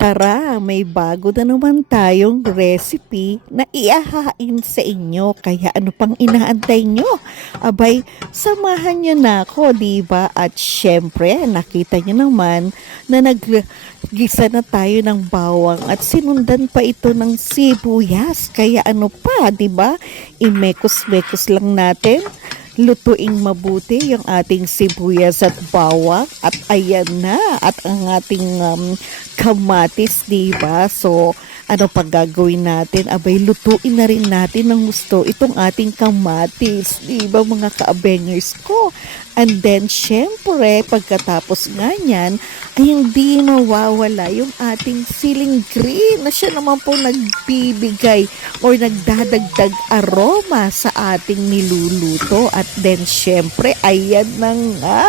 Tara, may bago na naman tayong recipe na iahain sa inyo. Kaya ano pang inaantay nyo? Abay, samahan nyo na ako, diba? At syempre, nakita nyo naman na naggisa na tayo ng bawang at sinundan pa ito ng sibuyas. Kaya ano pa, diba? Imekos-mekos lang natin. Lutuing mabuti yung ating sibuyas at bawang at ayan na at ang ating kamatis, diba? So, ano pa gagawin natin? Abay, lutuin na rin natin ng gusto itong ating kamatis, diba mga ka-abengers ko? And then, syempre, pagkatapos nga yan, ay hindi mawawala yung ating siling green na siya naman po nagbibigay or nagdadagdag aroma sa ating niluluto. At then, syempre, ayan na nga.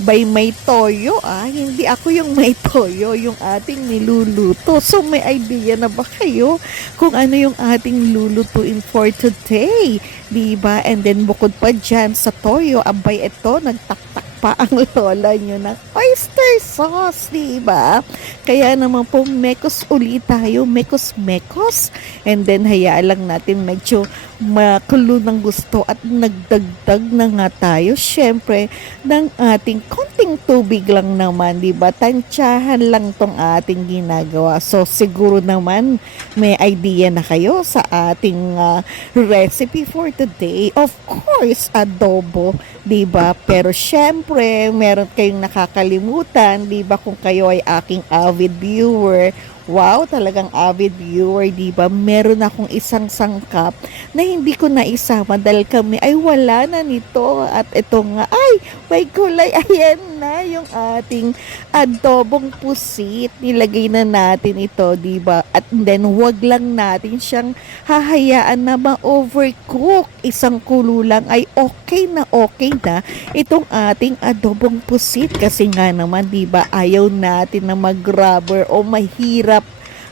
By may toyo, hindi ako yung may toyo, yung ating niluluto. So may idea na ba kayo kung ano yung ating lulutuin for today? Diba? And then bukod pa dyan sa toyo, abay ito, nagtaktak pa ang lola nyo ng oyster sauce, diba? Kaya naman po, mekos ulit tayo, mekos-mekos. And then hayaan lang natin medyo makulo ng gusto at nagdagdag na nga tayo syempre ng ating konting tubig lang naman, diba? Tansyahan lang tong ating ginagawa. So siguro naman may idea na kayo sa ating recipe for today. Of course, adobo, diba? Pero syempre meron kayong nakakalimutan, diba? Kung kayo ay aking avid viewer, wow, talagang avid viewer, diba? Meron akong isang sangkap na hindi ko naisama dahil kami ay wala na nito. At ito nga, ay, may gulay, ayan na yung ating adobong pusit. Nilagay na natin ito, diba? At then, wag lang natin siyang hahayaan na ma-overcook. Isang kulo lang ay okay na itong ating adobong pusit. Kasi nga naman, diba, ayaw natin na mag-rubber o mahirap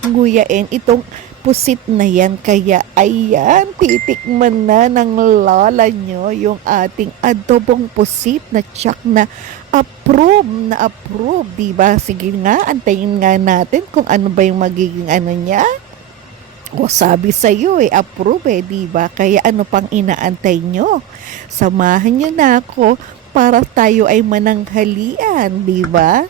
nguyain itong pusit na yan. Kaya ayan, titikman na ng lola nyo yung ating adobong pusit na tsak na approve, diba? Sige nga, antayin nga natin kung ano ba yung magiging ano niya. O sabi sa'yo approve diba? Kaya ano pang inaantay nyo? Samahan nyo na ako para tayo ay mananghalian, diba?